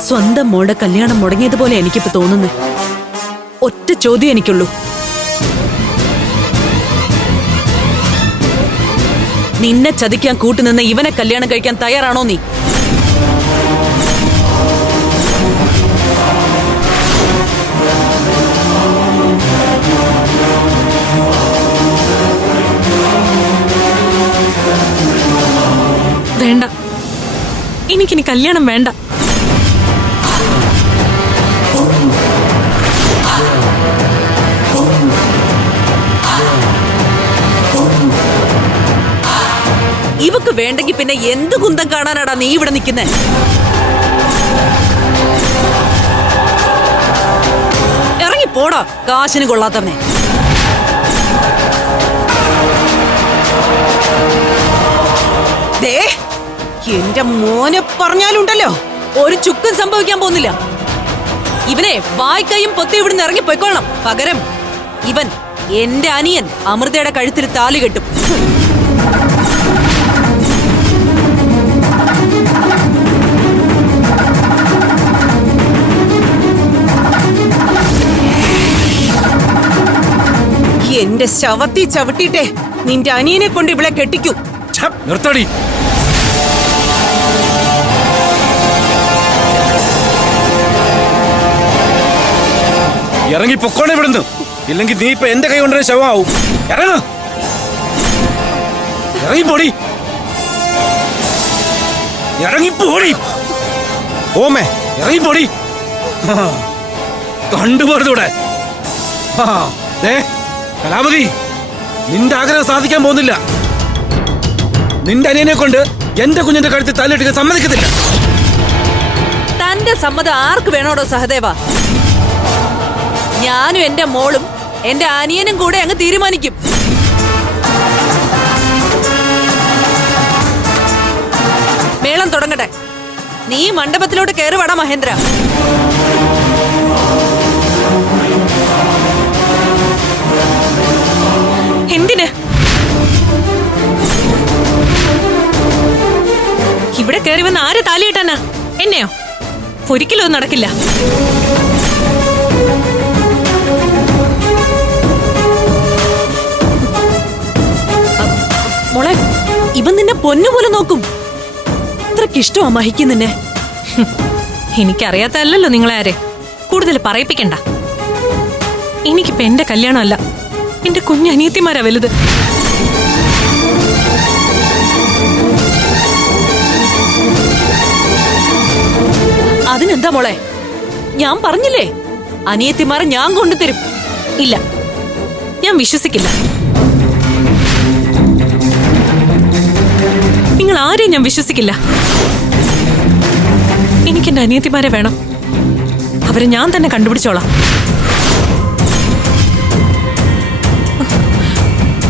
സ്വന്തം മോളുടെ കല്യാണം മുടങ്ങിയതുപോലെ എനിക്കിപ്പോ തോന്നുന്നു. ഒറ്റ ചോദ്യം എനിക്കുള്ളൂ. നിന്നെ ചതിക്കാൻ കൂട്ടുനിന്ന് ഇവനെ കല്യാണം കഴിക്കാൻ തയ്യാറാണോ നീ? വേണ്ട. എനിക്കിനി കല്യാണം വേണ്ട. ഇവക്ക് വേണ്ടെങ്കി പിന്നെ എന്ത് കുന്തം കാണാനാടാ നീ ഇവിടെ നിൽക്കുന്നേ ഇറങ്ങി പോടാ കാശിന് കൊള്ളാത്തവനെ. എന്റെ മോനെ പറഞ്ഞാലുണ്ടല്ലോ ഒരു ചുക്കും സംഭവിക്കാൻ പോകുന്നില്ല. ഇവനെ വായ്ക്കയും പൊത്തി ഇവിടുന്ന് ഇറങ്ങി പൊയ്ക്കൊള്ളണം. പകരം ഇവൻ എന്റെ അനിയൻ അമൃതയുടെ കഴുത്തിൽ താലി കെട്ടും. എന്റെ ശവത്തി ചവിട്ടിട്ടെ നിന്റെ അനിയനെ കൊണ്ട് ഇവിടെ കെട്ടിക്കൂ. നിർത്തടി. ഇറങ്ങി പൊക്കോണെ ഇവിടുന്ന്. ഇല്ലെങ്കിൽ നീ ഇപ്പൊ എന്റെ കൈ കൊണ്ടേ ശവമാവും. ഇറങ്ങ. ഇറങ്ങി പോടി. ഇറങ്ങി പോടി. ഓമേ ഇറങ്ങി പോടി. കണ്ടുപോരുതൂടെ കലാപതി നിന്റെ ആഗ്രഹം സാധിക്കാൻ പോകുന്നില്ല. നിന്റെ അനിയനെ കൊണ്ട് എന്റെ കുഞ്ഞിന്റെ കഴുത്തിൽ തല്ലിട്ട് സമ്മതിക്കത്തില്ല. തന്റെ സമ്മതം ആർക്ക് വേണോടോ സഹദേവ? ഞാനും എന്റെ മോളും എന്റെ അനിയനും കൂടെ അങ്ങ് തീരുമാനിക്കും. മേളം തുടങ്ങട്ടെ. നീ മണ്ഡപത്തിലോട്ട് കയറി വേടാ മഹേന്ദ്ര. എന്നെയോ? ഒരിക്കലും നടക്കില്ല. മോളെ ഇവൻ നിന്നെ പൊന്നുപോലെ നോക്കും. അത്രയ്ക്ക് ഇഷ്ടമാ മഹിക്കും നിന്നെ. എനിക്കറിയാത്തല്ലോ നിങ്ങളെ ആരെ. കൂടുതൽ പറയിപ്പിക്കണ്ട. എനിക്കിപ്പോ എന്റെ കല്യാണമല്ല. എന്റെ കുഞ്ഞനിയത്തിമാരാ വലുത്. അതിനെന്താ മോളെ? ഞാൻ പറഞ്ഞില്ലേ? അനിയത്തിമാരെ ഞാൻ കൊണ്ടുതരും. ഇല്ല. ഞാൻ വിശ്വസിക്കില്ല. നിങ്ങൾ ആരെയും ഞാൻ വിശ്വസിക്കില്ല. എനിക്ക് എന്റെ അനിയത്തിമാരെ വേണം. അവരെ ഞാൻ തന്നെ കണ്ടുപിടിച്ചോളാം.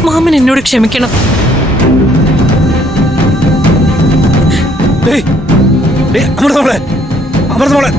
മാമൻ എന്നോട് ക്ഷമിക്കണം. ഡേയ്, നമ്മളെ അമൃത മോളെ